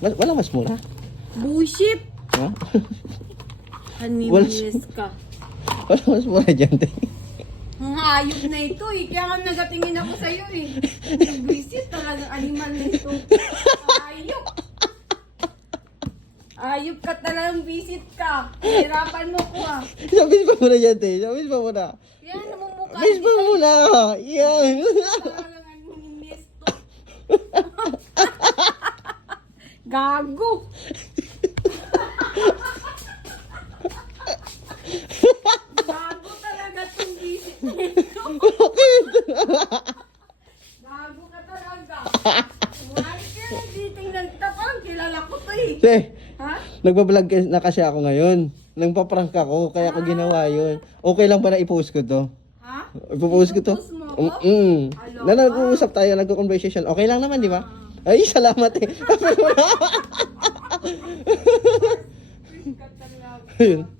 Wala mas mura. Bullshit! Ha? Animis ka. Wala mas mura dyan, te. Ang hayop na ito eh. Kaya nga nagatingin ako sa'yo eh. Nag-visit talagang animal na ito. Hayop! Hayop ka talagang visit ka. Hirapan mo ko ah. Sabis pa muna dyan, te. Sabis pa muna. Yan, namumukha. Sabis pa muna. Yan. Talagang animis to. Gago! Gago talaga itong visit na ito. Gago ka talaga. Why ka titingnan kita? Parang kilala ko to eh. Te, Ha? nagbablog na kasi ako ngayon. Nagpa-prank ako, kaya ako ginawa yun. Okay lang ba na i-post ko to? Ha? Ipopost ko to? I-post mo ako? Alo, Na nag-uusap tayo, nagko-conversation. Okay lang naman, di ba? Ay, salamat eh. Ka talaga. Ayun.